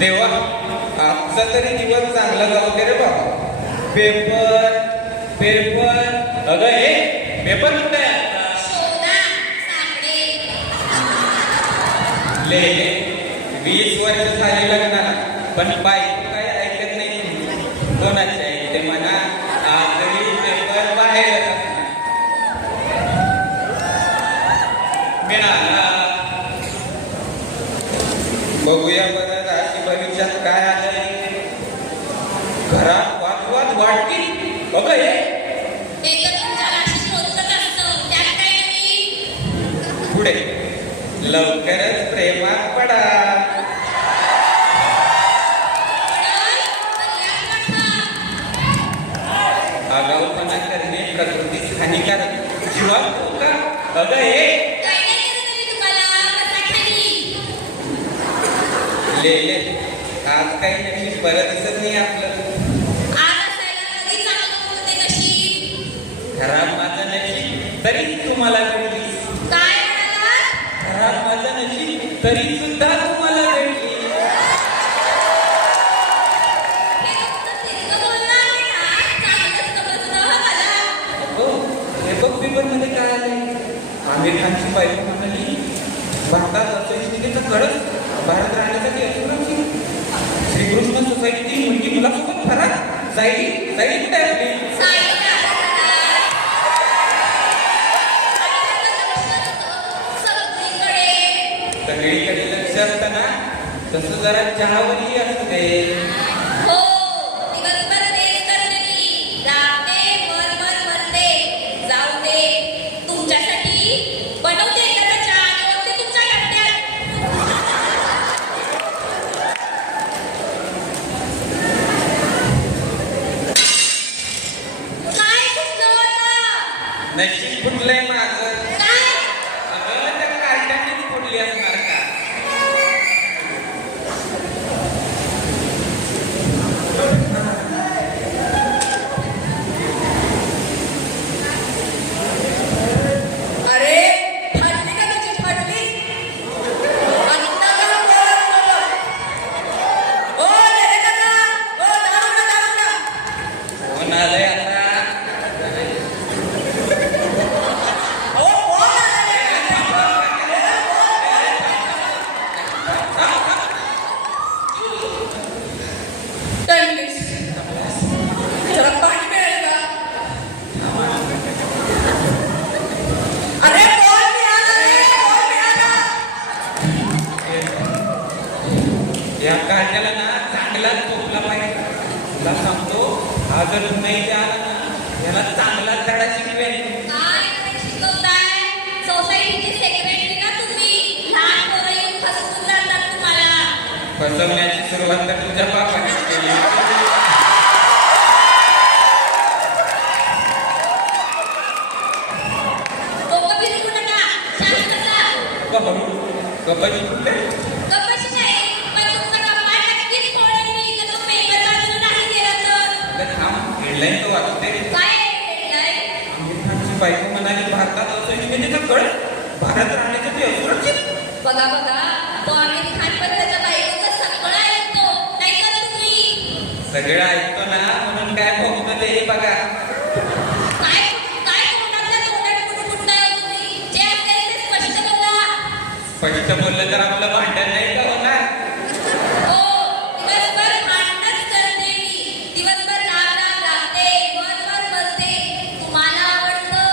देवा आजचा तरी दिवस चांगला जाऊ दे रे बाबा. पेपर पेपर अगं हे पेपर कुठे आहे? ले 20 वर्ष झाली लग्नाला पण बायको काय ऐकत नाही. कोणाची ऐकते म्हणा. आजही पेपर बाहेर मिळाला. बघूया बरं राशी भविष्यात काय आलंय. घरात वादवाद वाढतील. बघ हे पुढे लवकरच प्रेमात पडा. आगाऊपणा करणे प्रकृतीस हानिकारक. जीवात का अगं हे ले आज काही नशीब बरं दिसत नाही आपलं. खराब माझं नशीब तरी तुम्हाला भेटली. खराब माझं नशीब तरी सुद्धा तुम्हाला भेटली. हे बघ पेपर मध्ये काय आलंय. आमिर खानची बायको म्हणाली भारतात असहिष्णुतेचं कडक भारत राहण्यासाठी असुरक्षित. श्रीकृष्ण सोसायटी मुलगी मुलासोबत फरार. जाईल कुठे आपली. सगळीकडे लक्ष असताना तसं जरा चहावरही असू दे. नशीब फुटलंय माझं. काय? अगं त्या कार्ट्यानेच फुटली असणार का? अरे फाटली का तुझी फाटली? आत्ता का बोलत? ओ रे काका, ओ दारू. कोण आलंय आता? ओ कोण आलंय? टर्निस. जरा पाणी मिळेल का? अरे कोण मिळाला रे? कोण मिळाला? या कार्ट्याला ना चांगलाच चोपला पाहिजे. तुला सांगतो, हा जर नाही आला ना, याला चांगलाच धडा शिकवेल. काय शिकवताय? सोसायटीची सेक्रेटरी ना तुम्ही. लहान पोरं येऊन फसवून जातात तुम्हाला. फसवण्याची सुरुवात तर तुझ्या बापाने केली. डोकं फिरवू नका. शांत बसा. कपाशी कुठे? गप्पाशी नाही, पण तुमचा कपाळ नक्कीच फोडेल मी जर तुम्ही पेपर बाजूला नाही केला तर. थांब, हेडलाईन तर वाचते. काय हेडलाईन? आमिर खानची बायको म्हणाली भारतात असून मी त्याचा कळ भारत राहण्यासाठी असुरक्षित. बघा तो आमिर खान पण त्याच्या बायकोचं सगळं ऐकतो. नाहीतर तुम्ही सगळं ऐकतो ना, म्हणून काय बघतो ते बघा. काय काय तोंडातल्या तोंडात कुठकुठताय हो तुम्ही? जे असेल ते स्पष्ट बोला. स्पष्ट बोललं तर आपलं भांडण नाही का होणार? हो, दिवसभर भांडणच करते मी. दिवसभर राग रागते, वर बोलते. तुम्हाला आवडतं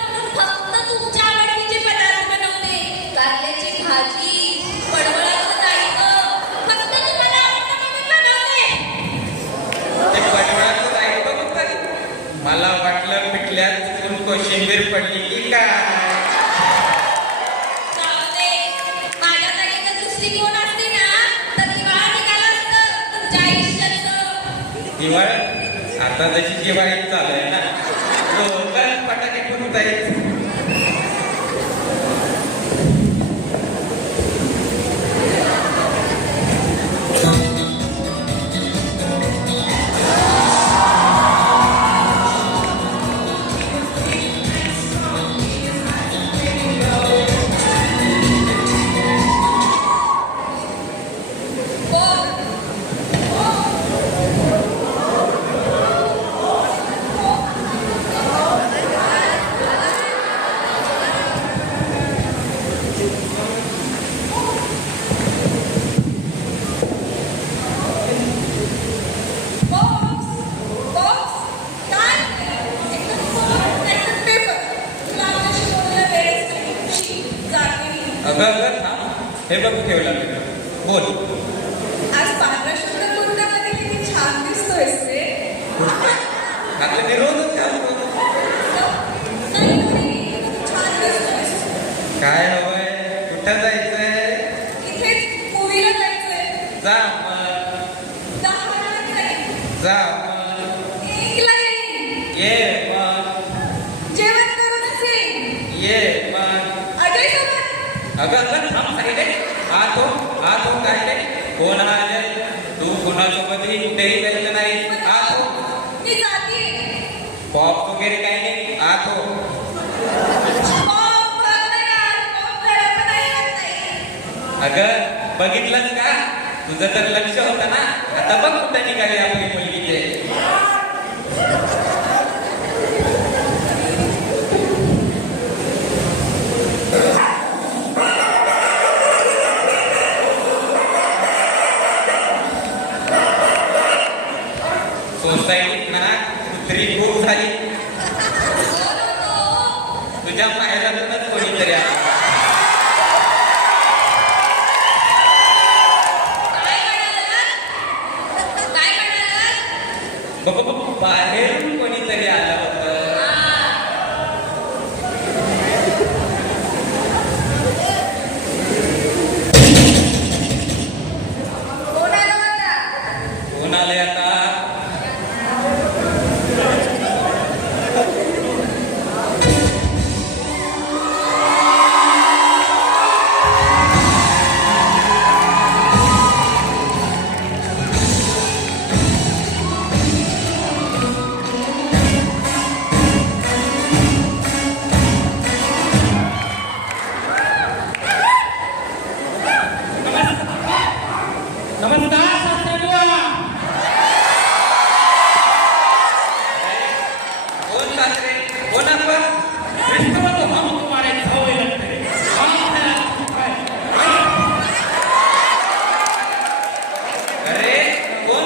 म्हणून फक्त तुमच्या आवडीचे पदार्थ बनवते. कारल्याची भाजी, पडवळाचं रायतं, फक्त तुम्हाला आवडतं म्हणून बनवते. ते परिवाराचं ऐकतो होतं. मला वाटलं पिठल्यात चुकून कोशिंबीर पडली की काय. जाऊ दे. माझ्या जागी जर दुसरी कोण असती ना, तर दिवाळ निघालं असतं तुमच्या आयुष्याचं. दिवाळ आता जशी दिवाळी चालू आहे ना, लोकं फटाके फुटत आहेत. अगं थांब, हे बघ ठेवला मी. बोल. आज पांढऱ्या शुभ्र कुर्त्यामध्ये किती छान दिसतोयस रे. आता मी रोजच घालतो. छान दिसतोयस. काय हवंय? कुठं जायचंय? इथेच मूवीला जायचंय. जा मग. 10 वाजता जाईल. जा मग. 1ला येईन. ये मग. जेवण करूनच येईन. ये मग. अजय सोबत. अगं थांब साईडे. आतो काय रे? कोण आले? तू कोणासोबतही कुठेही जायचं नाही. आतो. मी जाते. पॉप वगैरे काही नाही. आतो. अगं बघितलंच का? तुझं तर लक्ष होतं ना. आता बघ कुठं निघाली आपली मुलगी ते. सोसायटीत ना कुत्री खूप झाली. तुझ्या माहेरातूनच कोणीतरी आलं. बघ बाहेरून कोणीतरी आलं होतं. कोण आले आता? नमस्कार सासरेबुवा. कोण सासरे कोण आपण विष्णुवतो हम तुम्हारे जावई लगते. अरे कोण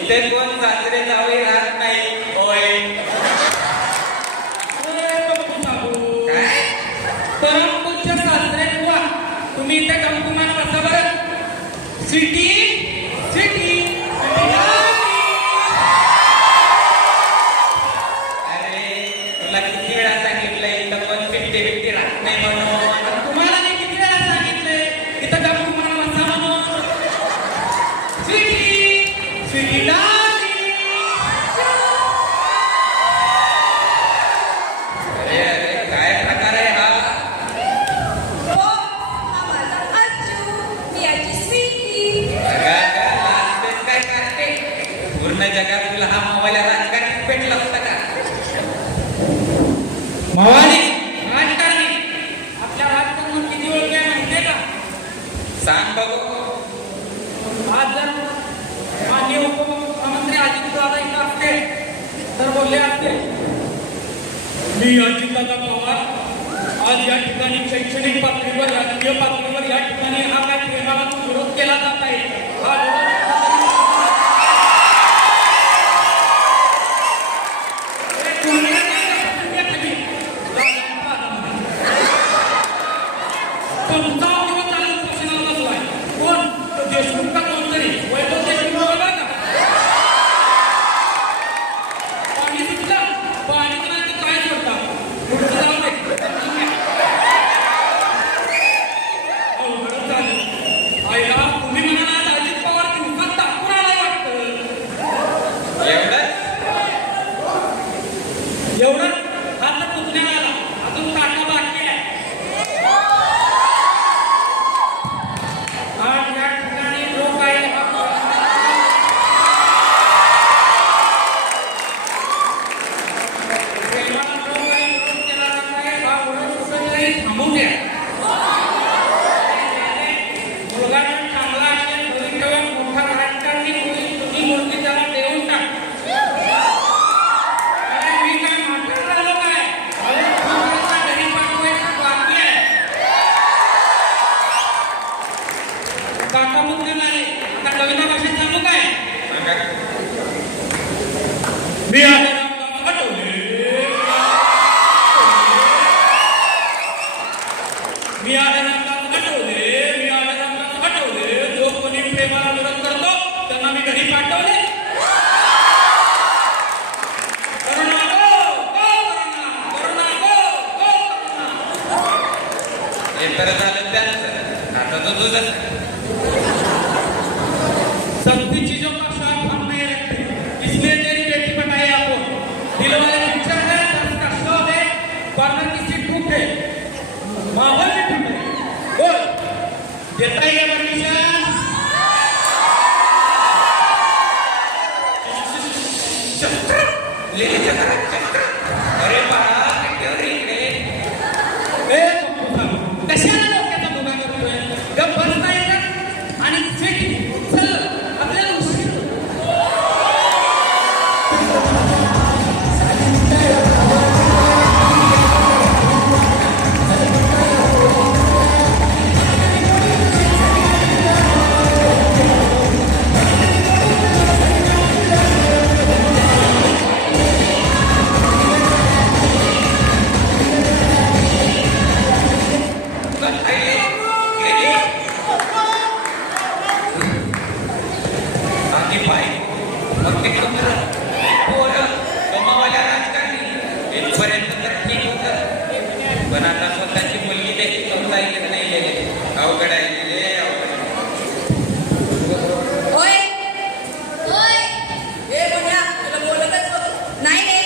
इथे कोण सासरे जावई राहत नाही होय काय परम पूज्य सासरेबुवा, तुम्ही इथे गमगुमान बसा बरं. स्वीटी स्वीटी अरे तुला किती वेळा सांगितलंय इथं कोण फिफ्टी फिफ्टी राहत नाही म्हणून तुम्हाला मी किती वेळा सांगितलंय इथं गमगुमान बसा म्हणून. स्वीटी स्वीटी अरे अरे काय प्रकार आहे हा हो, हा माझा अच्चू, मी याची स्वीटी. लाजतेस काय करते पूर्ण जगात तुला हा मोबाईल राजकारणी भेटला होता का भवानी राजकारणी आपल्या राजकारणात किती ओळख आहे माहितीये का? सांग बघू आज जर माननीय उपमुख्यमंत्री अजितदादा इथं असते तर बोलले असते, मी अजितदादा पवार आज या ठिकाणी शैक्षणिक पातळीवर राजकीय पातळीवर या ठिकाणी हा काय प्रेमाला विरोध केला जात आहे. हा देशमुख का कोणतरी वैभव देशमुख बघा का पाणी सुटलं पाणी नाही तर काय सोडतात पुढचं जाऊ दे. अवघडच झालं. आईला तुम्ही म्हणाला अजित पवार दिवसात टाकून आलाय वाटतं. एवढं हा तर पुतण्या आला अजून टाका बाकी आहे. आज या ठिकाणी जो काही प्रेमाला जो काही विरोध केला जात आहे हा विरोध कुठेतरी थांबवू द्या. मुलगा जर चांगला असेल घरी ठेवा, मोठा राजकारणी होईल तुझी मूर्ती त्याला देऊन टाक. अरे मी काय म्हातारा झालो काय? अजून खूप घरी पाठवायचं बाकी आहे. काका मुद्दे नाही आता कविता भाषेत सांगू काय? मी आले रामदास आठवले, मी आले रामदास आठवले, मी आले रामदास आठवले. जो कोणी प्रेमाला विरोध करतो त्यांना मी घरी पाठवले. करुणा गो, गो करुणा, करुणा गो, गो करुणा. हे तर झालं त्यांचं आता तो तुझं सत्ती चीजों का शौक हम नहीं रखते, इसलिए तेरी बेटी बनाई आपको. दिल वाले पिक्चर है, दर्द का शो है, कॉर्नर की सीट बुक है, माहौल भी ठीक है. बोल देता ही है परमिशन. शस्त्र लेलीच्या घरात शस्त्र अरे बाळा कट्यावर इकडे ए पप्पू साहेब, कशाला डोक्याचा भुगा करतोय? गप्प बस नाही का? आणि सीट चल आपल्याला उशीर होतो. आधी पाय मग ते पोरं कमावाल्या राजकारणी इथपर्यंत तर ठीक होतं पण आता स्वतःची मुलगी देखील समजायला नाही गेले अवघड आहे रे, अवघड होय, होय ए मुन्या, तुला बोलतच बघ. नाही रे.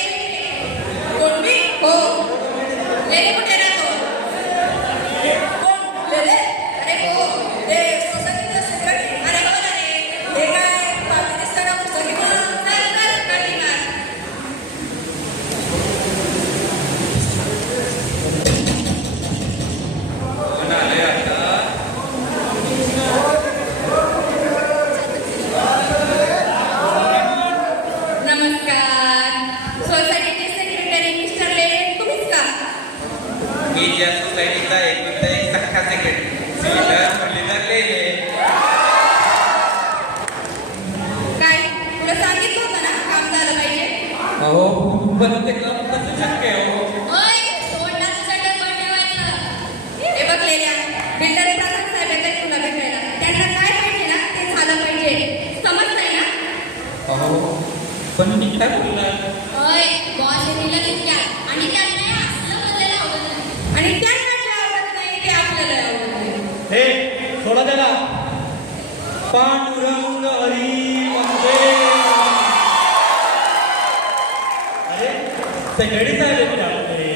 कोण मी? हो लेले कुठे राहतो? कोण? लेले? अरे हो. ते सोसायटीचं सेक्रेटरी. अरे हो ना रे. हे काय पाकिस्तान पुस्तकी म्हणून चल चल पण ते कसं शक्य आहे हो? होय, तोंडाचं चटक पण ठेवायचं. हे बघ लेल्या, बिल्डर प्रधान साहेब येतात तुला भेटायला. त्यांना काय पाहिजे ना ते झालं पाहिजे. समजतंय ना? अहो पण मी काय बोलणार? होय, बॉस येतील तितक्यात आणि त्यांना असलं बोलायला आवडत नाही. आणि त्यांना जे आवडत नाही ते आपल्याला आवडत नाही. हे सोडा त्याला. पांडुरंग हरी वंदे. अरे सेक्रेटरी साहेब आहेत आपले.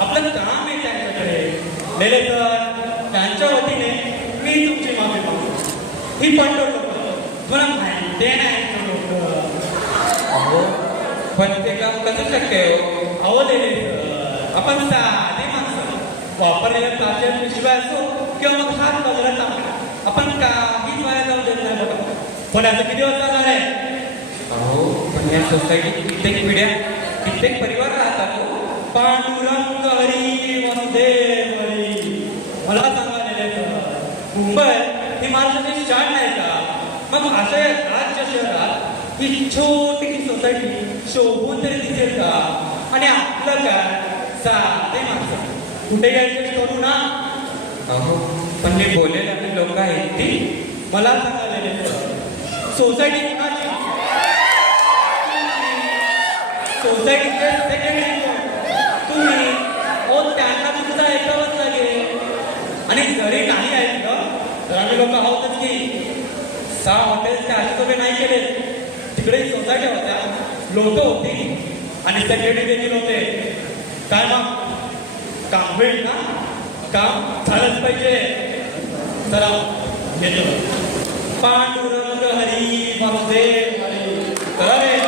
आपलं काम आहे त्यांच्याकडे. नेले तर त्यांच्या वतीने मी तुमची माफी मागतो. ही पंढर लोक मला माहिती नाही लोक. अहो पण ते काम कसं शक्य आहे हो? अहो नेले सर, आपण साधे माणसं वापरलेल्या प्लास्टिक पिशव्या असो किंवा मग हात बाजूला टाकला, आपण काहीच वाया जाऊ देत नाही बघा. पण आता किती वाजता जाणार आहे? अहो पण या सोसायटीत कित्येक पिढ्या कित्येक परिवार राहतात हो. पांडुरंग हरी वंदे हरी. मला सांगायला मुंबई ही महाराष्ट्राची शान नाही का? मग अशा या राज्य शहरात ही छोटीशी सोसायटी शोभून तरी दिसेल का? आणि आपलं काय साधे माणसं कुठे ऍडजस्ट करू ना. अहो पण मी बोलेल आणि लोक आहेत ती मला सांगायला सोसायटी कुणाची? सोसायटीचे सेक्रेटरी कोण? तुम्ही. ओ त्यांना तुमचं ऐकावंच लागेल. आणि जरी नाही ऐकलं तर आम्ही लोक आहोतच की. 6 हॉटेल्सचे आजोबे नाही केले. तिकडे सोसायटी होत्या, लोक होती आणि सेक्रेटरी देखील होते. काय मग काम होईल ना? काम झालंच पाहिजे. चला येतो. पांडुरंग हरी वंदे हरी. चला रे.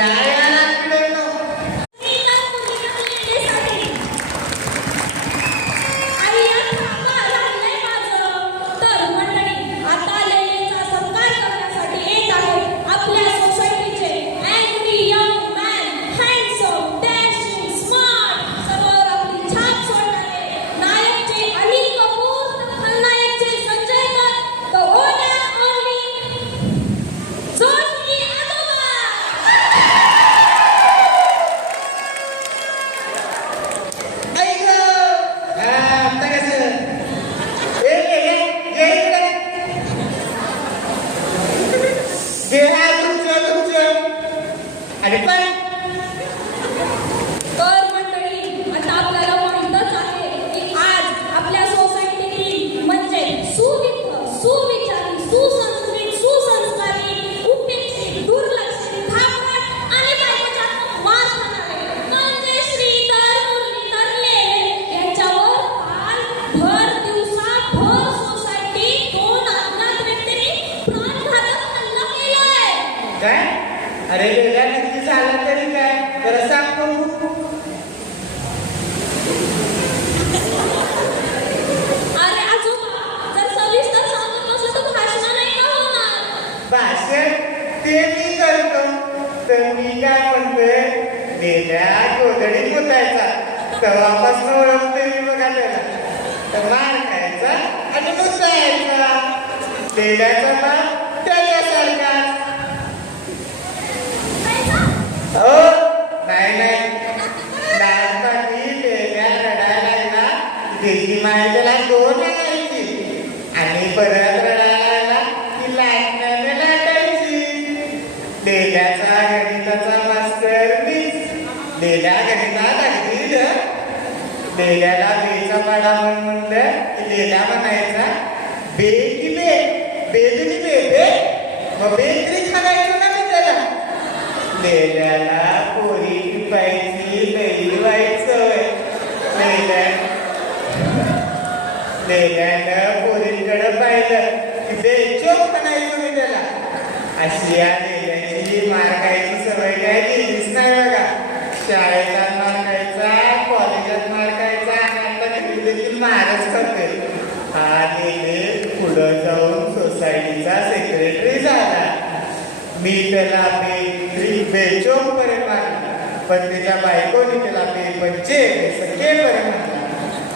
यायला मिळेल. अरे पण तर मंडळी, आता आपल्याला माहीतच आहे की आज आपल्या सोसायटीतील म्हणजे सुविध, सुविचारी, सुसंस्कृत, सुसंस्कारी, उपेक्षित, दुर्लक्षित, धाकट आणि बायकोच्या मार खाणारे म्हणजे श्रीधर मुरलीधर लेले यांच्यावर काल भर दिवसा भर सोसायटीत 2 अज्ञात व्यक्तींनी प्राणघातक हल्ला केलाय. काय? अरे वेगळ्या नक्की झालं तरी काय? जरा सांग बघू. अरे आजोबा, जर सविस्तर सांगत नसलं तर भाषण नाही का होणार? भाषण ते मी करतो. तर मी काय म्हणतोय, गेल्या गोधडीत मुतायचा तेव्हापासून ओळखतोय मी बघा त्याला. तर मार खायचा आणि मुतायचा. देण्याचा बाप त्याच्यासारखा. हो नाही नाही, लहानपणी वेगळ्या रडायला लागला त्याची माय त्याला 2 आणायची आणि परत रडायला लागला की लाटण्याने लाटायची. लेल्याचा गणिताचा मास्तर मीच. लेल्या गणितात अगदी लेल्याला बेचा पाडा म्हणलं की लेल्या म्हणायचा बे की बे, बेदुनी बे बे, मग बे तरी खायचं ना मी त्याला. लेल्याला पोरी टिपायची लई वाईट सवय. लेल्यानं पोरींकडे पाहिलं की बेचोक म्हणायचो मी त्याला. अशी या लेल्याची मार खायची सवय काय गेलीच नाही बघा. शाळेत मार खायचा, कॉलेजात मार खायचा आणि आता घरी देखील मारच करते. हा लेले पुढं जाऊन सोसायटीचा सेक्रेटरी झाला. मी त्याला बेचोक पर्यंत मारला, पण त्याच्या बायकोने त्याला बेपंचे सगळेपर्यंत मारला.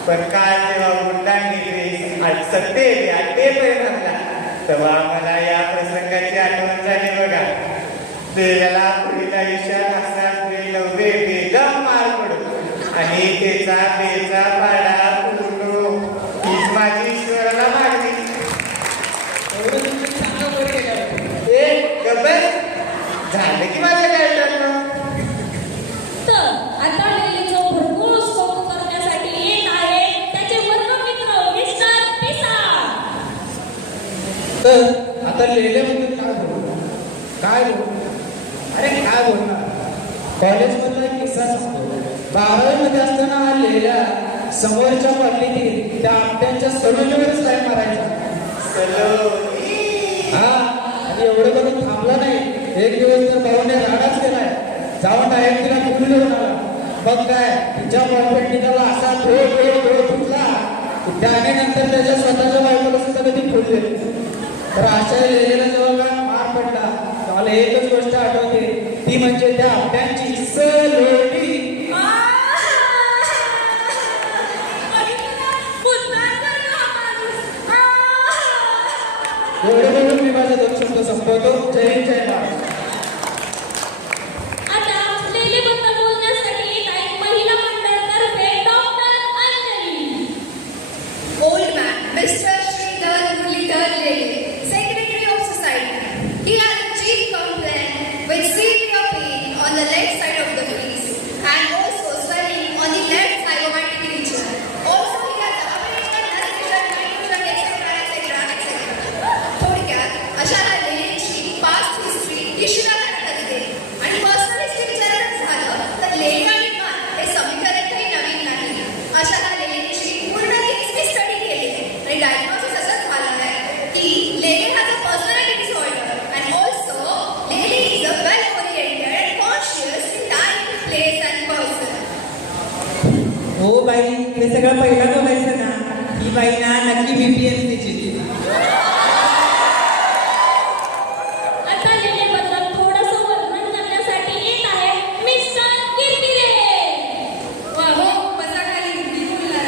पण काल जेव्हा गुंडांनी सत्ते अड्डेपर्यंत मारला तेव्हा मला या प्रसंगाची आठवण झाली बघा. त्याला पुढील आयुष्यात असाच बेलवे बेदम मार पडतो आणि त्याचा बेचा पाडा पूर्ण हीच माझी ईश्वराला मागणी. एवढं तुम्ही चांगलं वर केलं. झालं की माझ्या काय तर आता लेलीचं भरपूर कौतुक करण्यासाठी येत आहे त्याचे वर्गमित्र मिस्टर पिसाळ. तर आता लेल्याबद्दल काय बोलणार? काय बोलणार? अरे काय बोलणार? कॉलेजमधला एक किस्सा सांगतो. 12वी मध्ये असताना हा लेल्या समोरच्या कॉलनीतील त्या आपट्यांच्या सडोलीवरच लाईन मारायचा. हा, आणि एवढं करून थांबला नाही. एक दिवस तर भाऊने राडाच केलाय. जाऊन डायरेक्ट तिला घेऊन येऊन आला. बघ काय, तिच्या बॉयफ्रेंडने त्याला असा धो फुटला. त्याने नंतर त्याच्या स्वतःच्या बायकोला सुद्धा कधी फुटले. तर अशा लेलेला जेव्हा मार पडला तेव्हा एकच गोष्ट आठवते, ती म्हणजे त्या आपट्यांची सलोटी. एवढं बोलून मी माझा 2 शब्द संपवतो. जय हिंद, जय महाराष्ट्र. आता लेलीबद्दल बोलण्यासाठी येत आहे महिला मंडळातर्फे doctor Anjali. Old man, Mr. Sridhar Muralidhar Lele, Secretary of Society. सगळं पहिलं बोलायचं ना, ही बाई ना नक्की बीपीएमसीची. आता लेलेबद्दल थोडंसं वर्णन करण्यासाठी येत आहे मिस्टर किरकिरे. हो बसा खाली मी बोलणार.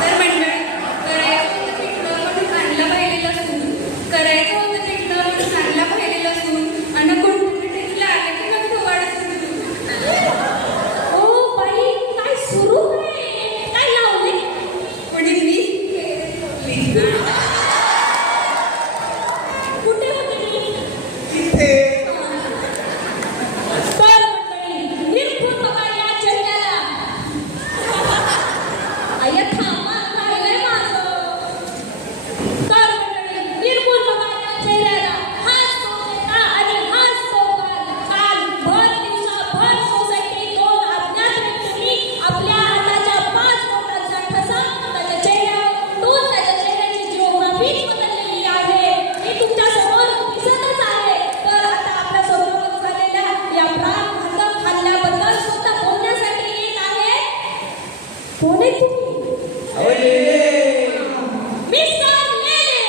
तर मंडळी, करायचं होतं पिठलं म्हणून आणलं पाहिलेलं असून, करायचं होतं पिठलं म्हणून आणलं पाहिलेलं असून, आणि कोणत्या पिठीला आलं की मग फवाडत ओ बाई, काय सुरू आहे? काय लावले? कोणी मी कुठे होते मी? तिथे तर मंडळी, निर्भूत बघा या चेहऱ्याला. आया थांबा, राहिलंय माझं. तर मंडळी, निर्भूत बघा या चेहऱ्याला. हाच तो चेहरा आणि हाच तो काल. भर दिवसाभर सोसायटीत दोन अज्ञात व्यक्तींनी आपल्या हाताच्या 5 बोटांचा ठसा त्याच्या चेहऱ्यावर उमटून त्याच्या चेहऱ्याची जिओग्राफीच बदललेली आहे. मी तुमच्या समोर दिसतच आहे. तर आता आपल्या समोर झालेल्या या प्राणघातक हल्ल्याबद्दल स्वतः बोलण्यासाठी येत आहे. कोण आहे तुम्ही? मिस्टर लेले.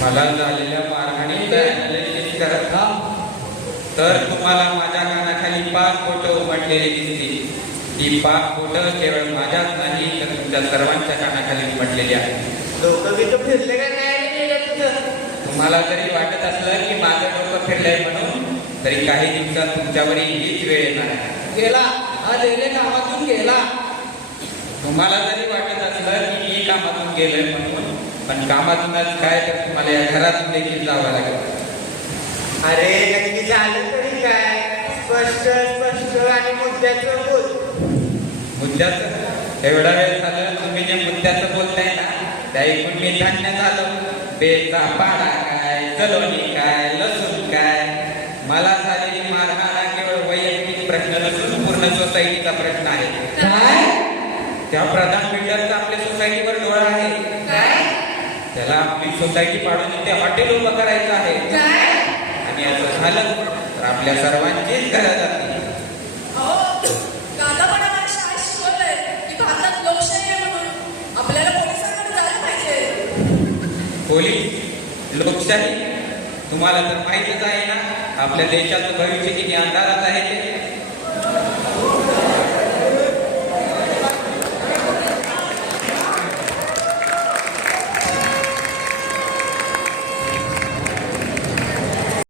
मला झालेल्या मारहाणीचं अनालिसिस करत हा तर तुम्हाला माझ्या कानाखाली 5 बोटं उमटलेली दिसतील. ही 5 बोटं केवळ माझ्याच नाही तर तुमच्या सर्वांच्या कानाखाली उमटलेली आहेत. डोकं बिकं फिरले का काय रे गेलं तुझं? तुम्हाला जरी वाटत असलं की माझं डोकं फिरलंय म्हणून, तरी काही दिवसात तुमच्यावरही हीच वेळ येणार आहे. गेला हा लेले कामातून गेला. तुम्हाला जरी वाटत असलं की मी कामातून गेलोय म्हणून, पण कामातूनच काय तर तुम्हाला या घरातून देखील जावं लागेल. अरे नक्की झालं तरी काय? स्पष्ट स्पष्ट आणि मुद्द्याचं बोल. मुद्द्याचं एवढा वेळ झालं तुम्ही जे मुद्द्याचं बोलताय ना, त्या ऐकून मी धान्य झालो. बेचा पाडा काय, चलोनी काय, लसूण काय. मला झालेली मारहाण हा केवळ वैयक्तिक प्रश्न नसून पूर्ण सोसायटीचा प्रश्न आहे. काय? त्या प्रधान बिल्डरचा आपल्या सोसायटीवर डोळा आहे. त्याला आपली सोसायटी पाडून ते हॉटेल उभं करायचं आहे. आणि असं झालं तर आपल्या सर्वांचीच घरं जातील. दादा पण आम्हाला शाळेत शिकवलंय की भारतात लोकशाही आहे म्हणून आपल्याला पोलिसांकडे जायला पाहिजे. पोलीस लोकशाही तुम्हाला तर माहीतच आहे ना, आपल्या देशाचं भविष्य किती अंधारात